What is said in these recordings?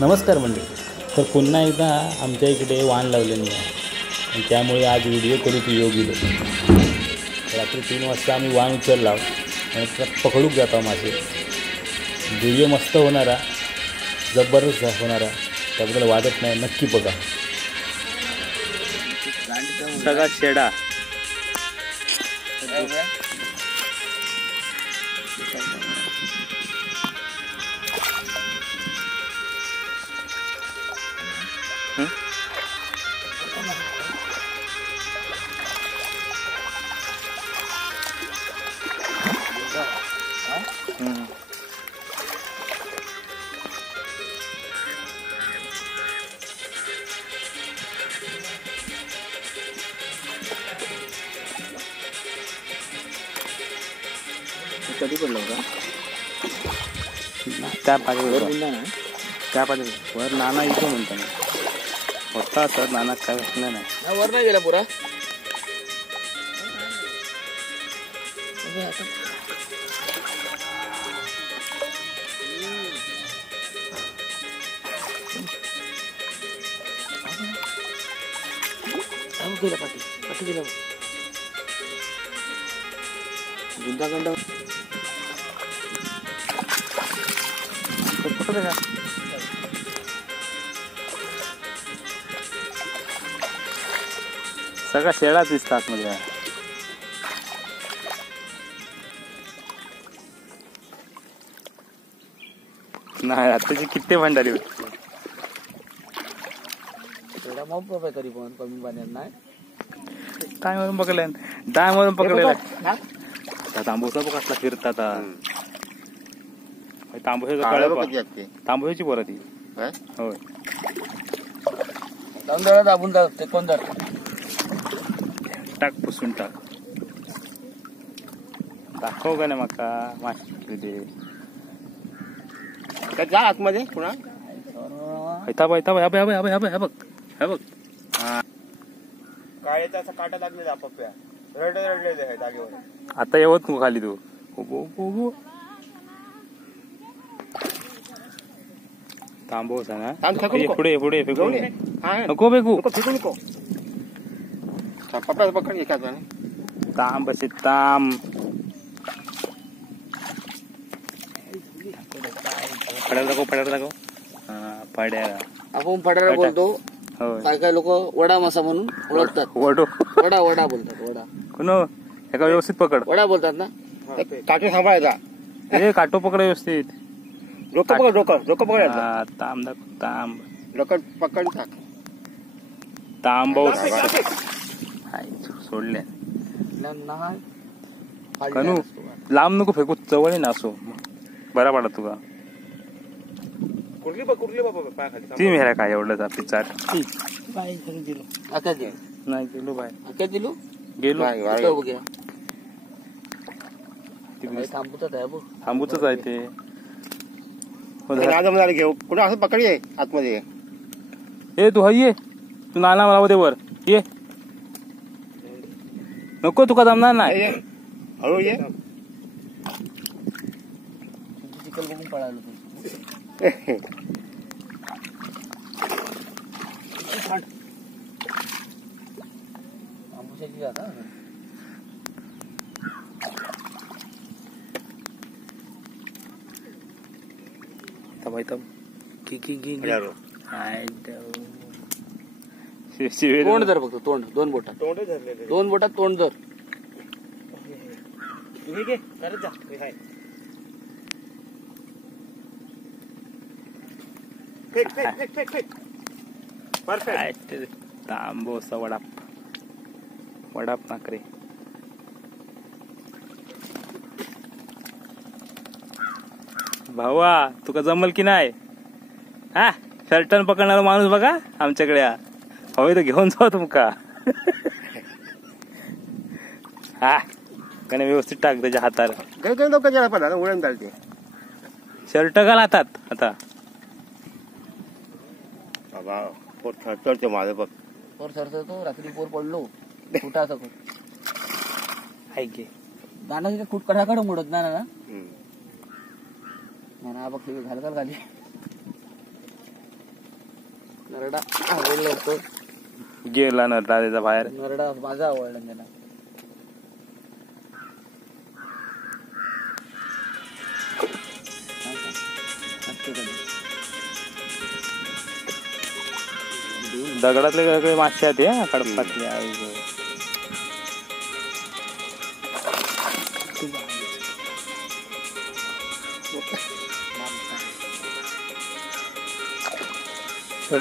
नमस्कार मंडळी. तर पुन्हा एकदा आमच्या इकडे वाण लावलेली आहे आणि त्यामुळे आज व्हिडिओ करू की योगी रात्री 3 वाजता आम्ही वाण उचलला आणि पकडूक जातो मासे. व्हिडिओ मस्त होणारा, जबरदस्त होणारा, त्याबद्दल वादत नाही. नक्की बघा. सगळा शेडा कधी पडलं का त्या पाण्यावर, त्या पाण्यावर वर नाना इथं म्हणतो ना होता. तर नाना काय भेटलं नाही, वर नाही गेला पुरा. गेला पाठी पाठी गेला गुंडागंडा. सगळा शेळाच दिसतात म्हणजे. नाही आताची किती भंडारी होती. थोडा माप आहे तरी पण कमी पाण्यात नाही. टायमवरून पकडले, टायमवरून पकडलेला. तांबूचा बघ कसला फिरतात. तांबूची पोरं ती. होय दाबून ते कोण टाक पुसून टाक. दाखव का नाही मका माशी दे जा आतमध्ये पुन्हा. बघ काळेचा असा काटा लागलेला पप्प्या रडलेले आहे जागेवर. आता येवत तू खाली तू तांबूस ना. पुढे पुढे फेकू नको, फेकू नको. पप्पा पकड एखादा तांब असे तांब. फड्याला दाखव. हा फड्या आपण फड्याला बोलतो. काय काय लोक वडा मासा म्हणून ओळखतात. वडा वडा बोलतात. वडा कुणो एका व्यवस्थित पकड. वडा बोलतात ना. काटे सांभाळायचा. हे काटो पकड व्यवस्थित. डोकं पकड. डोकं पकड. तांब दाखव. तांब डोकं पकड टाक. तांब सोडले. कनू लांब नको फेकू, जवळ ना असो बरा पडा तुला. कुठली बाबा ती मेरा काय एवढं पिचाट नाही गेलो बाहेर. गेलो थांबूच आहे ते. घेऊ कुठं असं पकड ये आतमध्ये. ए तू हाय ये, तू नाना मला मध्ये वर ये. नको तुका जमणार नाही. हळू ये. चिकल बघून पळालो. आंबुशाची जाता तोंड धर फक्त. तोंड दोन बोटात. दोन बोटात तोंड धर. परफेक्ट. तांबोसा वडाप नाकरे. भावा तुका जमल की नाही. हा शर्टन पकडणारा माणूस बघा आमच्याकडे. हवे तर घेऊन जाऊ तुमका. हा कणे व्यवस्थित टाक त्याच्या हाताला. लोक ज्याला पडला उडण चालते. शर्ट घाल हातात आता. बाबा पोट थरथरते माझं बघ. पोर थरथरतो. रात्री पोर पडलो कुठं असं कुठं आहे की दाना कुठ कडाकड मोडत ना ना ना बघ घाल घाल खाली नरडा आवडलं होतं गेला नरडा त्याचा बाहेर. नरडा माझा आवडला त्याला. दगडातले सगळे मासे आहेत हे कडपातले.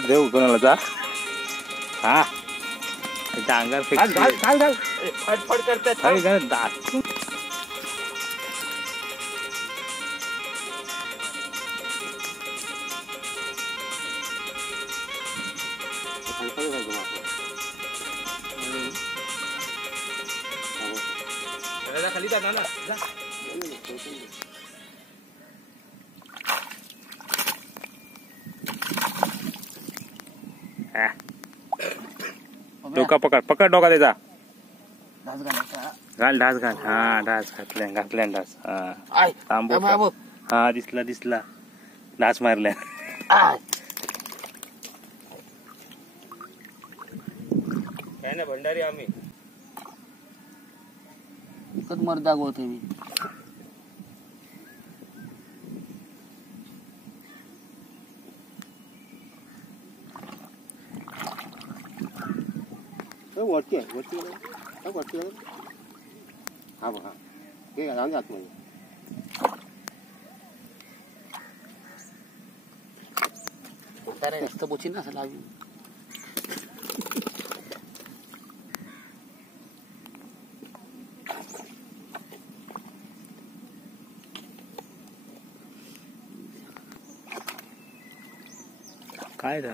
देऊ कोणाला जा हा त्याच्या अंगावर फटफट करतात दात. खाली जागा ना डोका पकड पकड डोका त्याचा. घाल ढास घाल. हा ढास घातल्या घातल्या ढास. हा थांबव. हा दिसला दिसला ढास मारल्या. काय ना भंडारी आम्ही एकच मर्दा गोळते मी. वरती आहे वरती वरती हा बघा हे जाऊन जात म्हणजे जास्त बोची ना असं लावी. काय दा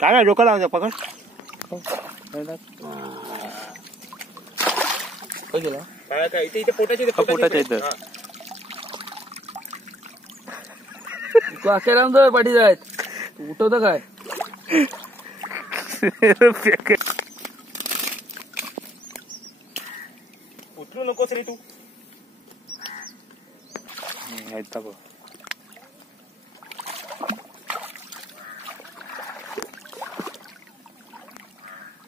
काय डोकं लावून द्या पकड. गेला काय इथे इथे पोटाच्या इथं तू अखेर जाय पाठी जायत उठवतं काय. उचलू नकोस रे तू. बघ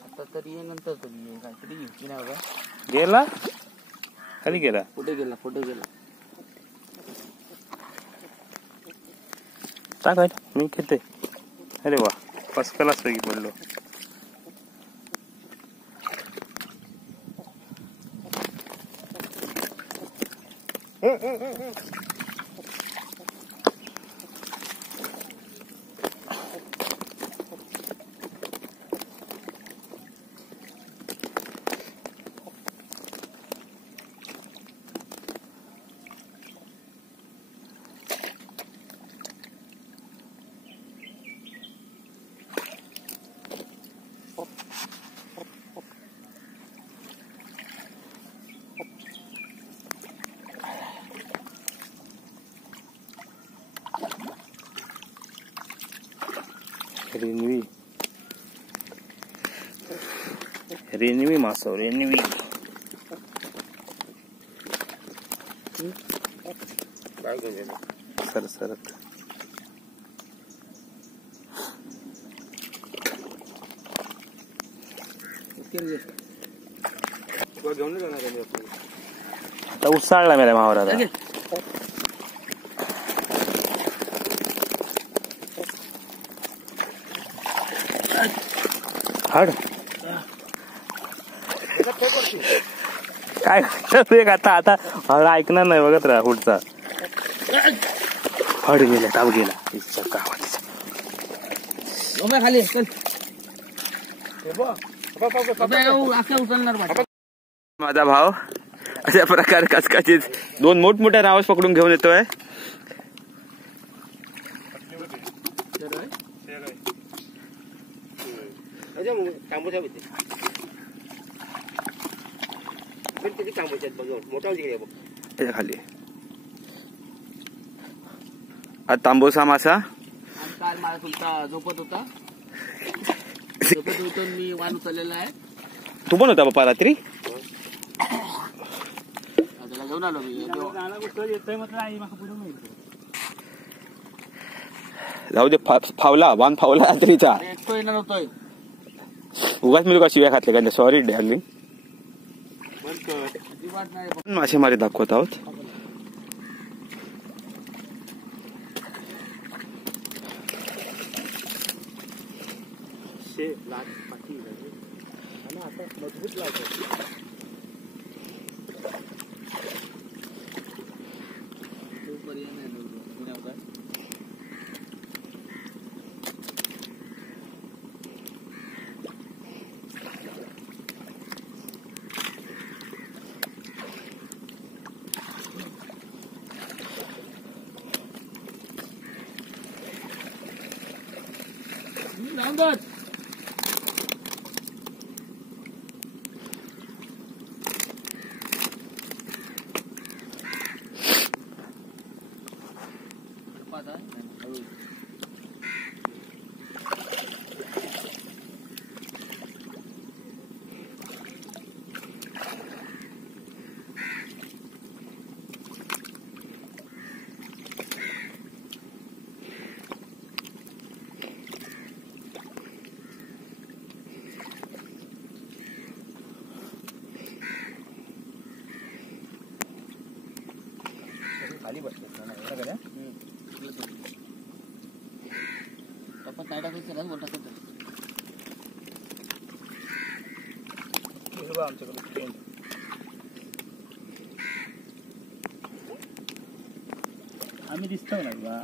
आता तरी ये नंतर तरी ये काहीतरी घ्यायची ना बघा. गेला खाली गेला. कुठे गेला कुठे गेला टाकाय मी घेते. अरे वा पस्कलाच पैकी पडलो. रेनवी रेनवी मासो रेनवी. सर सरत घेऊन जाणार आता उसळला मेरा मावरा. हड काय आता आता ऐकणार नाही बघत राहा पुढचा. हड गेला ताब गेला खाली चल उचलणार. माझा भाव अशा प्रकारे काचकाचीत दोन मोठमोठ्या रावस पकडून घेऊन येतोय. किती तांबूच्या बघ मोठा बघ त्याच्या खाली हा तांबोसा मासा. आणि काल मला तुमचा झोपत होता मी वाण उचललेला आहे. तू पण होता बाप्पा रात्री. त्याला घेऊन आलो मी. जाऊ दे फावला वाण फावला रात्रीचा. एकटो येणार होतोय उगाच मी तुका शिव्या घातले का. Sorry darling. अजिबात नाही. मासेमारी दाखवत आहोत. मजबूत लागतो. खाली बसतो टपत नाही टाकायचं वर टाकायचं. आमच्याकडे आम्ही दिसतो ना बा.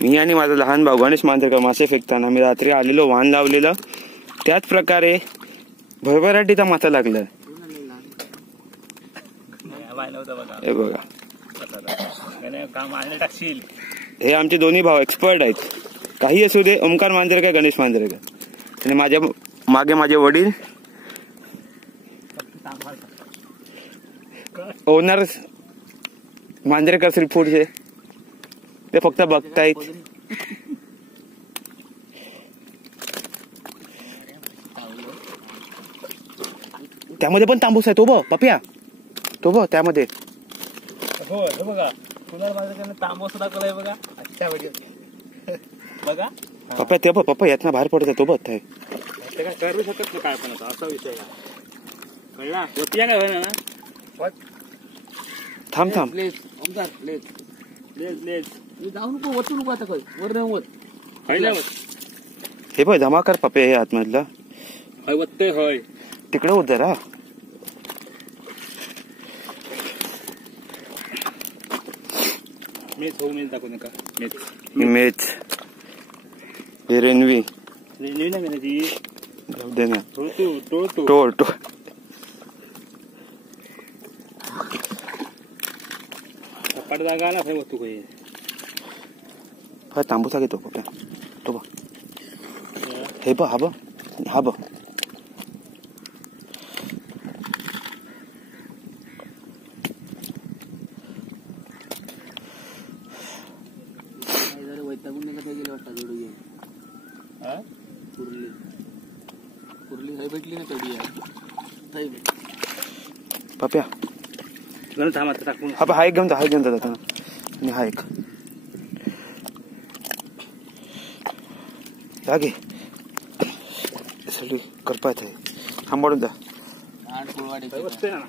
मी आणि माझा लहान भाऊ गणेश मांजरेकर मासे फेकताना मी रात्री आलेलो वाण लावलेलं त्याच प्रकारे भरभराटीचा मासा लागला. हे बघा हे आमचे दोन्ही भाऊ एक्सपर्ट आहेत. काही असू दे. ओमकार मांजरेकर गणेश मांजरेकर आणि माझ्या मागे माझे वडील ओनर मांजरेकर सी फूडचे. ते फक्त बघतायत. त्यामध्ये पण तांबूस आहे. तो बघ पप्या. तो बघ त्यामध्ये. हो हे बघा कुणाल माझ्याकडे तांबूस दाखवलाय बघा. अच्छा बघा पप्या ते बघ. पप्पा यातनं बाहेर पडत तो बघ. ते काय करू शकत काय पण आता असा विषय का कळला. रुपया नाही होय ना. थांब थांब. जाऊ नको वचू नको आता वर नाही हे बघ जमा कर पप्या हे आतमधलं. होय वत्ते होय तिकडे होत जरा. मेच हो मेच दाखवू नका. मेच इमेज हे रेनवी रेनवी नाही मेनाची. जाऊ दे ना. टोळ टो सपाट जागा ना भाई वस्तू काही. हा तांबूस आहे तो पप्या. तो बघ. हे बघ हा बघ. हा बघ. वैतागून निघत गेले वाटतं जोडू घेऊन. कुर्ली हय भेटली ना तेवढी पप्या थांब आता टाकून. हा एक घेऊन जा. हा घेऊन जा आणि हा एक जागे सगळी करपायत आहे. थांबवून जा. बसते ना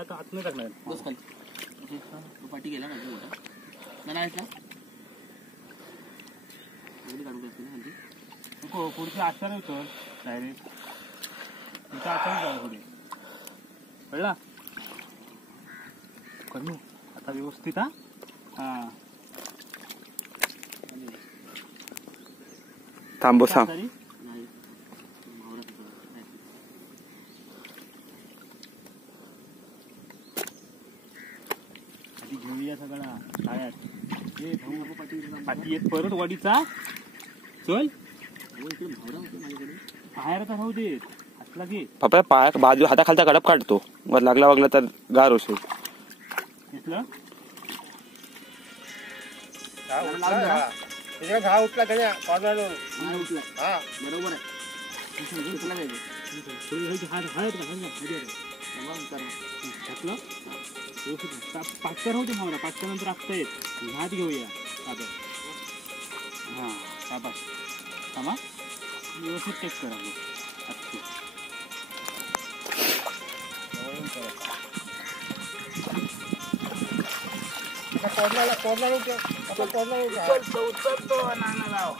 आता आत नाही टाकणार. बस खाली पाठी गेला ना ऐकला काढून नको पुढचं आचार होतो डायरेक्ट. तुमचा आचार जाऊ पुढे कळला. कमी आता व्यवस्थित. हा थांबो थांब. सगळा टायर पाठी एक परत वाडीचा चल बाहेर आता राहू दे असला की पप्पा पाय बाजू हाताखालचा गडप काढतो वर लागला वागला तर गार होशील. घेतलं घा उठला का नाही कॉर्नर हा बरोबर आहे उचला पाहिजे. पाचच्या राहू दे मला पाचच्या नंतर आखता येत हात घेऊया आता हां शाबास थांबा व्यवस्थित चेक करा मग उचलतो नाना लाव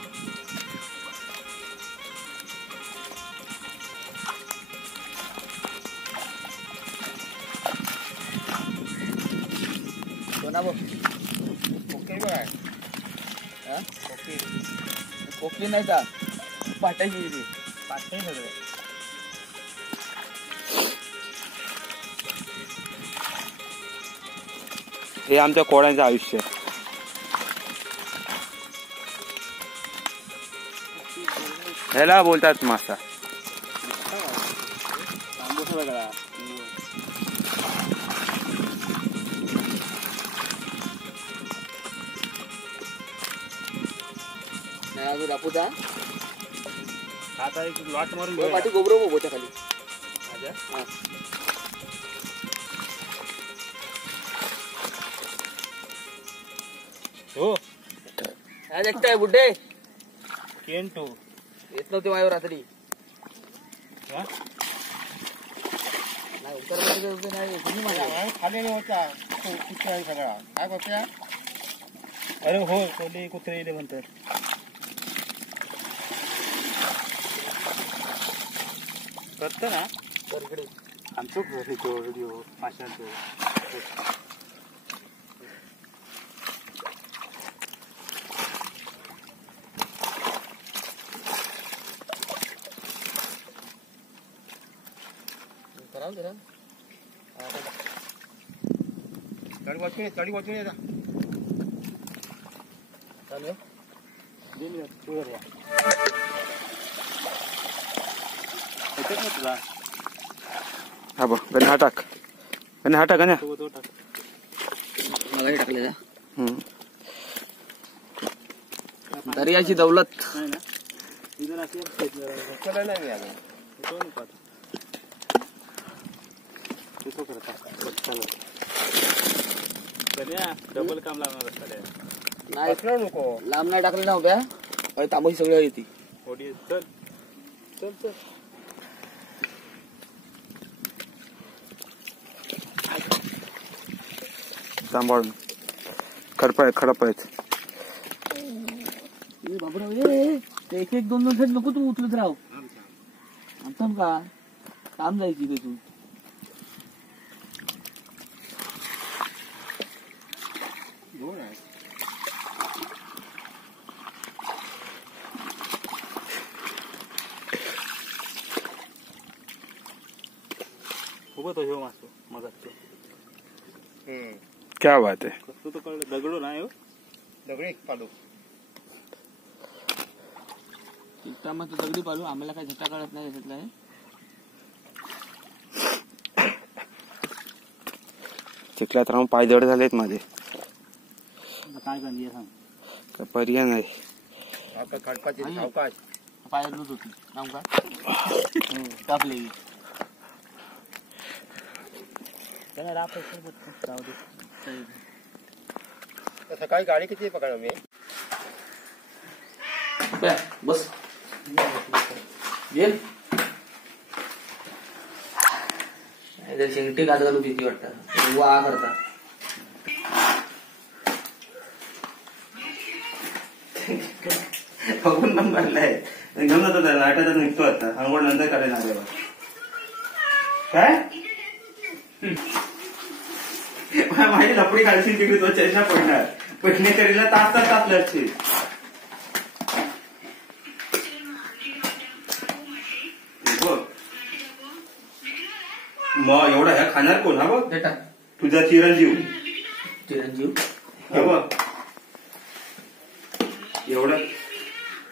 कोणा बघ ओके बघ कोकली नाही का पाटायची ती पाचशे सगळे हे आमच्या कोळ्यांचं आयुष्य. ह्याला बोलतात मासा. तांबूस वेगळा अजून दाखवता आता एक लॉट मारून पाठी गोबरो बोच्या खाली हो आज एकटाय बुड्डे केन टू येत नव्हते माझ्यावर रात्री हा नाही उत्तर नाही तुम्ही माझ्या खाली होता कुठे सगळा काय करतोय. अरे हो कोणी कुत्रे येले म्हणतात करतो ना तर इकडे आमचो व्हिडिओ माशांचो करावं जरा तडी वाचून येता चालेल तुला हा बघ गण्या हा टाक गण्या तो टाक मलाही टाकले का हम्म. दर्याची दौलत नाही ना इधर असे चला नाही आलं तो नाही पाहत तो करता चलो कन्या डबल काम लावणार असतात नाही बसलो नको लांब नाही टाकले ना उभ्या तांबूची सगळं येते ओडी चल चल चल सांभाळून खडप आहेत. बाबराव एक एक दोन सेट नको तू उचलत राव आमचा का काम जायची तिथून उभं तो ह्यो मासो मगाच क्या बात आहे. कसं तो कळलं दगडो नाही हो दगडी पाडू एकटा मग दगडी पाडू आम्हाला काय झटा कळत नाही याच्यातला आहे चिखल्यात राहून पाय जड झालेत माझे. काय गांधी सांग काय पर्याय नाही. आता खडपाची अवकाश पायात लूज होती नाव का टाकले त्याला राप जाऊ दे सकाळी गाडी किती पकडा मी बस येईल शेंगटी गाज घालू भीती वाटत वा करता बघून पण काढलाय घेऊन जातो त्याला नाटकात निघतो आता अंघोळ नंतर काढायला आल्यावर काय माझी लपडी घालशील तिकडे तो चर्चा पडणार पेटणेकरीला तास लढशील बघ मग एवढा ह्या खाणार कोण हा बघ बेटा तुझा चिरंजीव चिरंजीव एवढं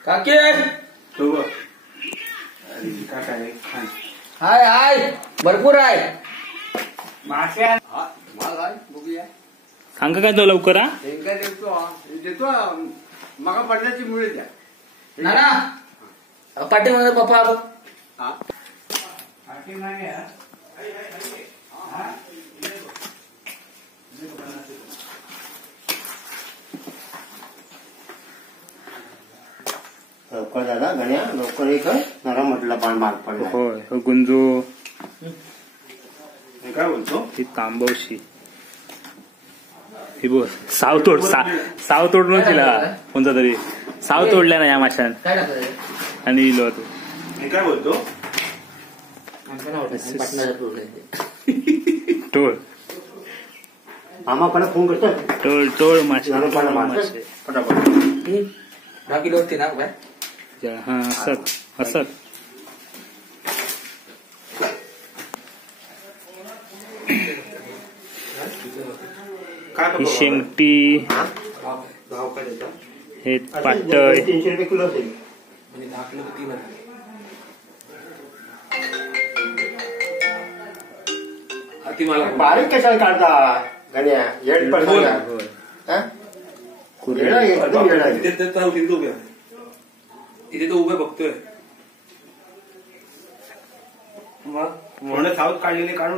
काके हो बघ. काय काय खान हाय हाय भरपूर आहे. माश्या बघूया सांगा काय तो लवकर हा. देतो मग पडल्याची मुळे द्या. ना पाठीमध्ये पप्पा बघ. हा लवकर दादा गण्या लवकर एक नरम म्हटलं पान भाग पडला. होय हो गुंजू मी काय बोलतो ही तांबवशी ही बोल साव तोड साव तोडून तिला कोणता तरी साव तोडल्या ना या माशान काय टाकलं आणि इलो तू मी काय बोलतो टोळ मामाकडे फोन करतो. टोळ टोळ मासे नरम पान टोळ मारतो. मासे फटाफट बाकी होती ना बाय. हा असत असत काय ही शेंगटी भाव काय देतो हे पाटय 300 रुपये किलो असेल. बारीक कशाला काढता गण्या येड पडला इथे तो उभे बघतोय म्हणून साऊथ काढलेले काढून